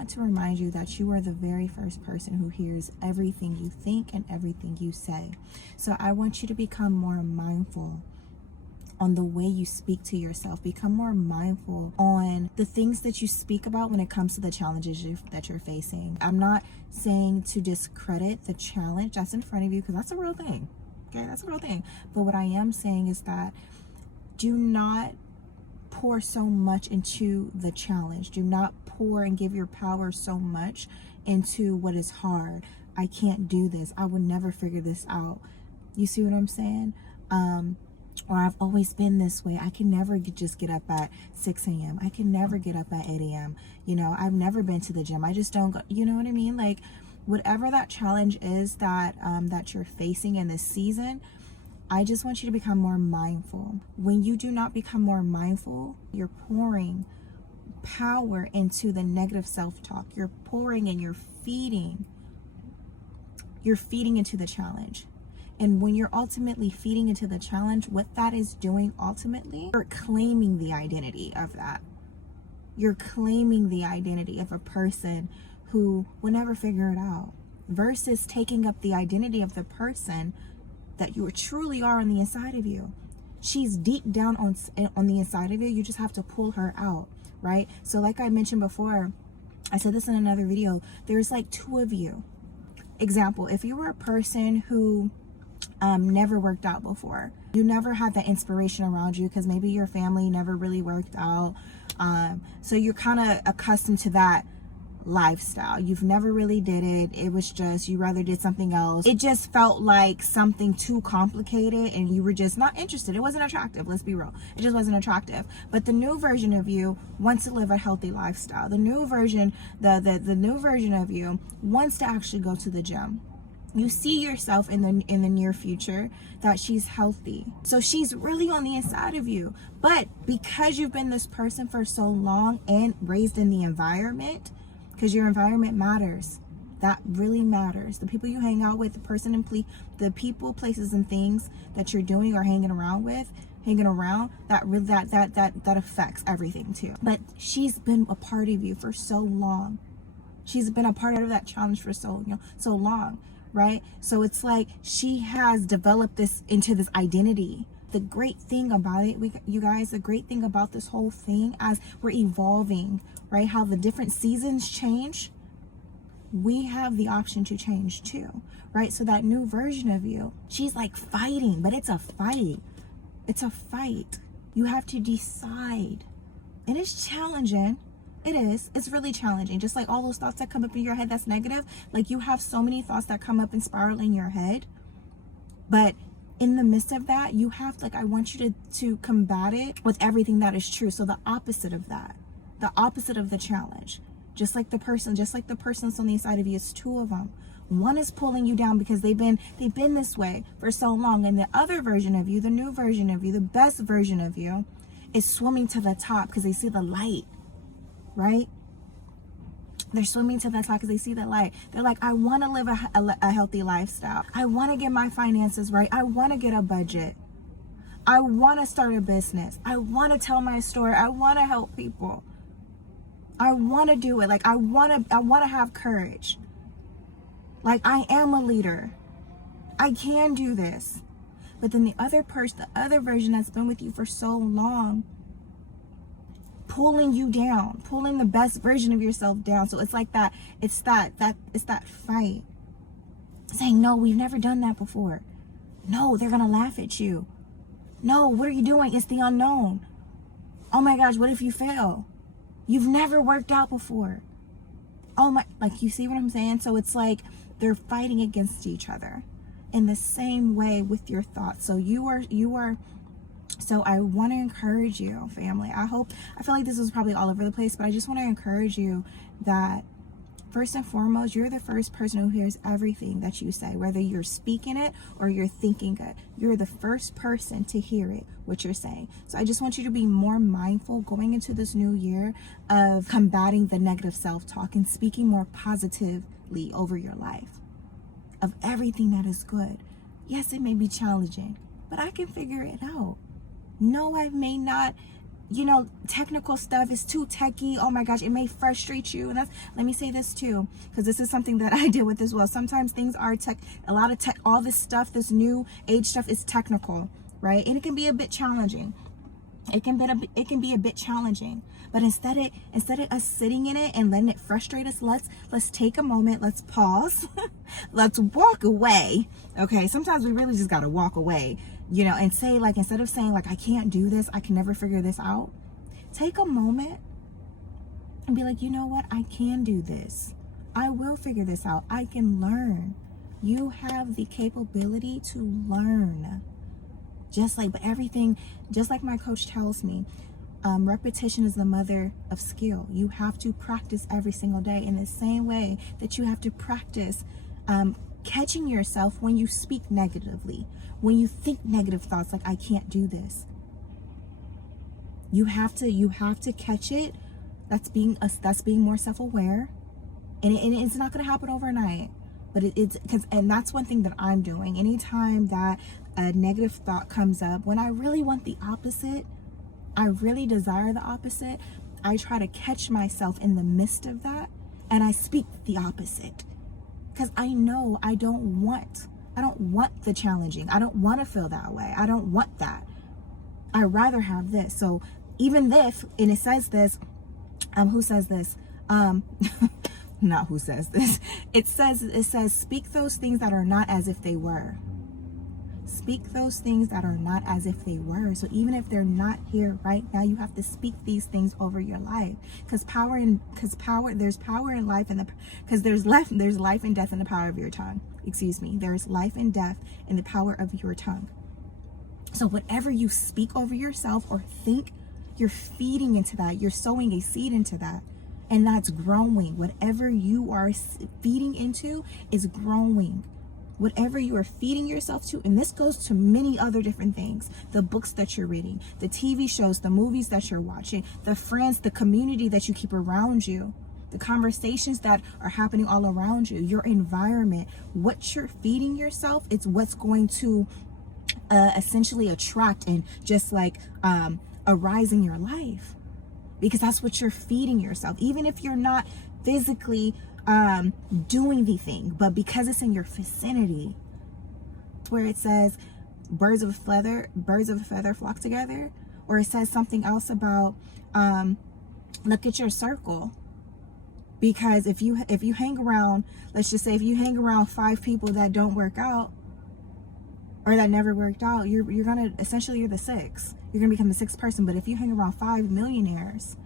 want to remind you that you are the very first person who hears everything you think and everything you say. So I want you to become more mindful on the way you speak to yourself. Become more mindful on the things that you speak about when it comes to the challenges that you're facing. I'm not saying to discredit the challenge that's in front of you, because that's a real thing. Okay, that's a real thing. But what I am saying is that do not pour so much into the challenge. Do not pour and give your power so much into what is hard. I can't do this. I would never figure this out. You see what I'm saying? Or I've always been this way. I can never just get up at 6 a.m. I can never get up at 8 a.m. You know, I've never been to the gym. I just don't go, you know what I mean? Like, whatever that challenge is that you're facing in this season, I just want you to become more mindful. When you do not become more mindful, you're pouring power into the negative self-talk. You're pouring and you're feeding into the challenge. And when you're ultimately feeding into the challenge, what that is doing ultimately, you're claiming the identity of that. You're claiming the identity of a person who will never figure it out, versus taking up the identity of the person that you truly are on the inside of you. She's deep down on the inside of you. You just have to pull her out, right? So like I mentioned before, I said this in another video, there's like two of you. Example, if you were a person who never worked out before, you never had that inspiration around you because maybe your family never really worked out, so you're kind of accustomed to that lifestyle. You've never really did it. It was just, you rather did something else. It just felt like something too complicated and you were just not interested. It wasn't attractive. Let's be real. It just wasn't attractive. But the new version of you wants to live a healthy lifestyle. The new version, the new version of you wants to actually go to the gym. You see yourself in the near future that she's healthy. So she's really on the inside of you. But because you've been this person for so long and raised in the environment, because your environment matters. That really matters. The people you hang out with, the people, places, and things that you're doing or hanging around, that affects everything too. But she's been a part of you for so long. She's been a part of that challenge for so long, right? So it's like she has developed this into this identity. The great thing about it, you guys, the great thing about this whole thing, as we're evolving, right? How the different seasons change, we have the option to change too, right? So that new version of you, she's like fighting, but it's a fight. It's a fight. You have to decide. And it's challenging. It is. It's really challenging. Just like all those thoughts that come up in your head that's negative, like you have so many thoughts that come up and spiral in your head, but in the midst of that, you have, like, I want you to combat it with everything that is true. So the opposite of that, the opposite of the challenge, just like the person that's on the inside of you, it's two of them. One is pulling you down because they've been this way for so long. And the other version of you, the new version of you, the best version of you, is swimming to the top because they see the light, right? They're swimming to the top because they see the light. They're like, I want to live a healthy lifestyle. I want to get my finances right. I want to get a budget. I want to start a business. I want to tell my story. I want to help people. I want to do it. Like, I want to have courage. Like, I am a leader. I can do this. But then the other version that's been with you for so long, pulling you down, pulling the best version of yourself down. So it's like that, it's that fight. Saying, no, we've never done that before. No, they're gonna laugh at you. No, what are you doing? It's the unknown. Oh my gosh, what if you fail? You've never worked out before. Oh my, like, you see what I'm saying? So it's like they're fighting against each other in the same way with your thoughts. So so I want to encourage you, family. I feel like this was probably all over the place, but I just want to encourage you that first and foremost, you're the first person who hears everything that you say, whether you're speaking it or you're thinking it. You're the first person to hear it, what you're saying. So I just want you to be more mindful going into this new year of combating the negative self-talk and speaking more positively over your life, of everything that is good. Yes, it may be challenging, but I can figure it out. No, I may not technical stuff is too techy. Oh my gosh, it may frustrate you. And let me say this too, because this is something that I deal with as well. Sometimes things are a lot of tech, all this stuff, this new age stuff is technical, right? And it can be a bit challenging. It can be a bit challenging. But instead of us sitting in it and letting it frustrate us, let's take a moment, let's pause, let's walk away. Okay, sometimes we really just gotta walk away, and say, like, instead of saying like, I can't do this, I can never figure this out, take a moment and be like, you know what, I can do this. I will figure this out. I can learn. You have the capability to learn. Just like my coach tells me, repetition is the mother of skill. You have to practice every single day in the same way that you have to practice catching yourself when you speak negatively, when you think negative thoughts like, I can't do this. You have to catch it. That's being more self-aware, and it's not going to happen overnight. But and that's one thing that I'm doing. Anytime that a negative thought comes up, when I really want the opposite, I really desire the opposite, I try to catch myself in the midst of that, and I speak the opposite. Because I know I don't want the challenging. I don't want to feel that way. I don't want that. I rather have this. So even if, and it says this, who says this? Not who says this. It says, speak those things that are not as if they were. Speak those things that are not as if they were. So even if they're not here right now, you have to speak these things over your life. There's power in life, because there's life and death in the power of your tongue. Excuse me. There's life and death in the power of your tongue. So whatever you speak over yourself or think, you're feeding into that. You're sowing a seed into that. And that's growing. Whatever you are feeding into is growing. Whatever you are feeding yourself to, and this goes to many other different things, the books that you're reading, the TV shows, the movies that you're watching, the friends, the community that you keep around you, the conversations that are happening all around you, your environment, what you're feeding yourself, it's what's going to essentially attract and just like arise in your life. Because that's what you're feeding yourself. Even if you're not physically doing the thing, but because it's in your vicinity, where it says birds of a feather flock together, or it says something else about look at your circle. Because if you hang around, let's just say if you hang around 5 people that don't work out, or that never worked out, you're the 6th. You're gonna become the 6th person. But if you hang around 5 millionaires,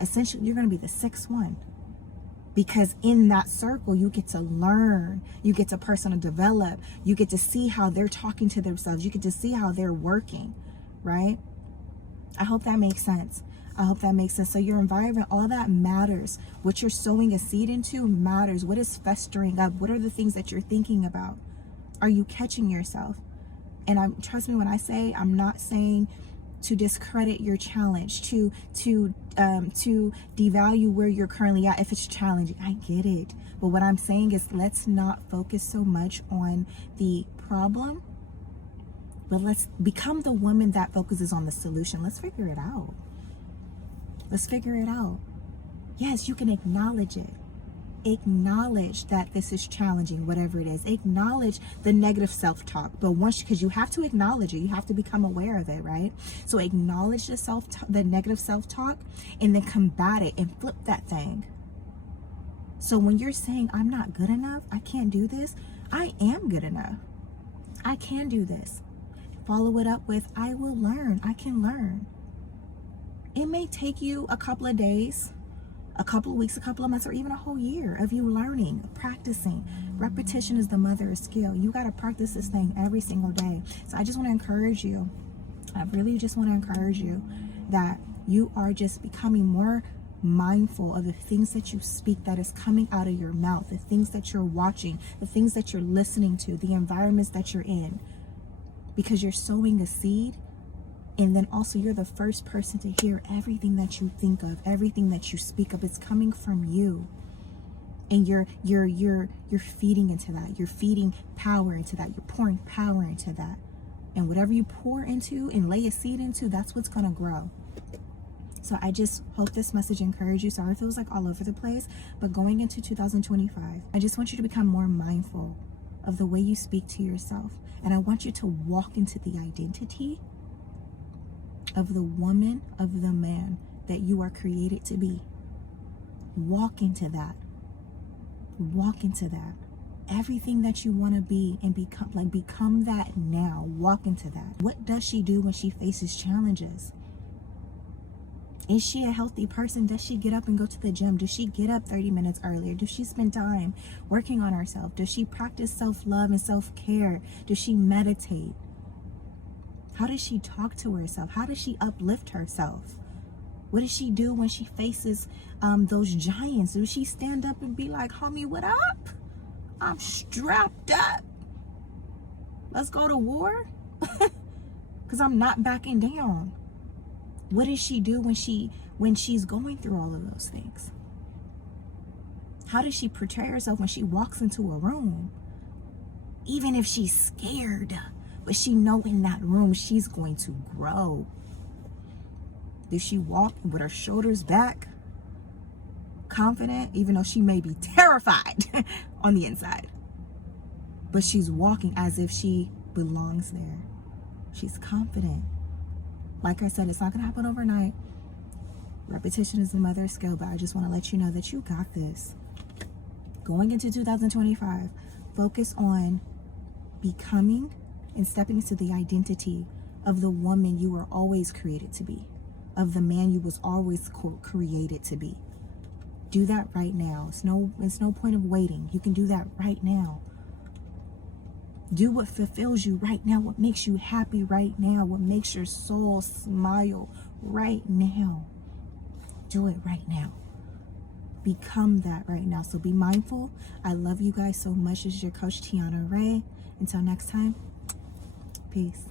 essentially you're gonna be the 6th one. Because in that circle, you get to learn, you get to personal develop, you get to see how they're talking to themselves, you get to see how they're working, right? I hope that makes sense. So your environment, all that matters. What you're sowing a seed into matters. What is festering up? What are the things that you're thinking about? Are you catching yourself? And trust me when I say, I'm not saying to discredit your challenge, to devalue where you're currently at if it's challenging. I get it. But what I'm saying is, let's not focus so much on the problem, but let's become the woman that focuses on the solution. Let's figure it out. Yes, you can acknowledge it. Acknowledge that this is challenging, whatever it is. Acknowledge the negative self-talk, but because you have to acknowledge it, you have to become aware of it, right? So acknowledge the negative self-talk, and then combat it and flip that thing. So when you're saying, I'm not good enough, I can't do this, I am good enough. I can do this. Follow it up with, I will learn. I can learn. It may take you a couple of days, a couple of weeks, a couple of months, or even a whole year of you learning, practicing. Repetition is the mother of skill. You got to practice this thing every single day. So I just want to encourage you. I really just want to encourage you that you are just becoming more mindful of the things that you speak, that is coming out of your mouth, the things that you're watching, the things that you're listening to, the environments that you're in, because you're sowing a seed. And then also, you're the first person to hear everything that you think of, everything that you speak of. It's coming from you, and you're feeding into that. You're feeding power into that. You're pouring power into that. And whatever you pour into and lay a seed into, that's what's gonna grow. So I just hope this message encouraged you. Sorry if it was like all over the place, but going into 2025, I just want you to become more mindful of the way you speak to yourself. And I want you to walk into the identity of the woman, of the man that you are created to be. Walk into that. Walk into that. Everything that you want to be and become that now. Walk into that. What does she do when she faces challenges? Is she a healthy person? Does she get up and go to the gym? Does she get up 30 minutes earlier? Does she spend time working on herself? Does she practice self-love and self-care? Does she meditate? How does she talk to herself? How does she uplift herself? What does she do when she faces those giants? Does she stand up and be like, homie, what up? I'm strapped up. Let's go to war? Because I'm not backing down. What does she do when she's going through all of those things? How does she portray herself when she walks into a room? Even if she's scared, but she know in that room she's going to grow. Does she walk with her shoulders back, confident, even though she may be terrified on the inside? But she's walking as if she belongs there. She's confident. Like I said, it's not going to happen overnight. Repetition is the mother of skill, but I just want to let you know that you got this. Going into 2025, focus on becoming and stepping into the identity of the woman you were always created to be, of the man you was always created to be. Do that right now. It's no point of waiting. You can do that right now. Do what fulfills you right now, what makes you happy right now, what makes your soul smile right now. Do it right now. Become that right now. So be mindful. I love you guys so much. This is your coach, Tiana Ray. Until next time, peace.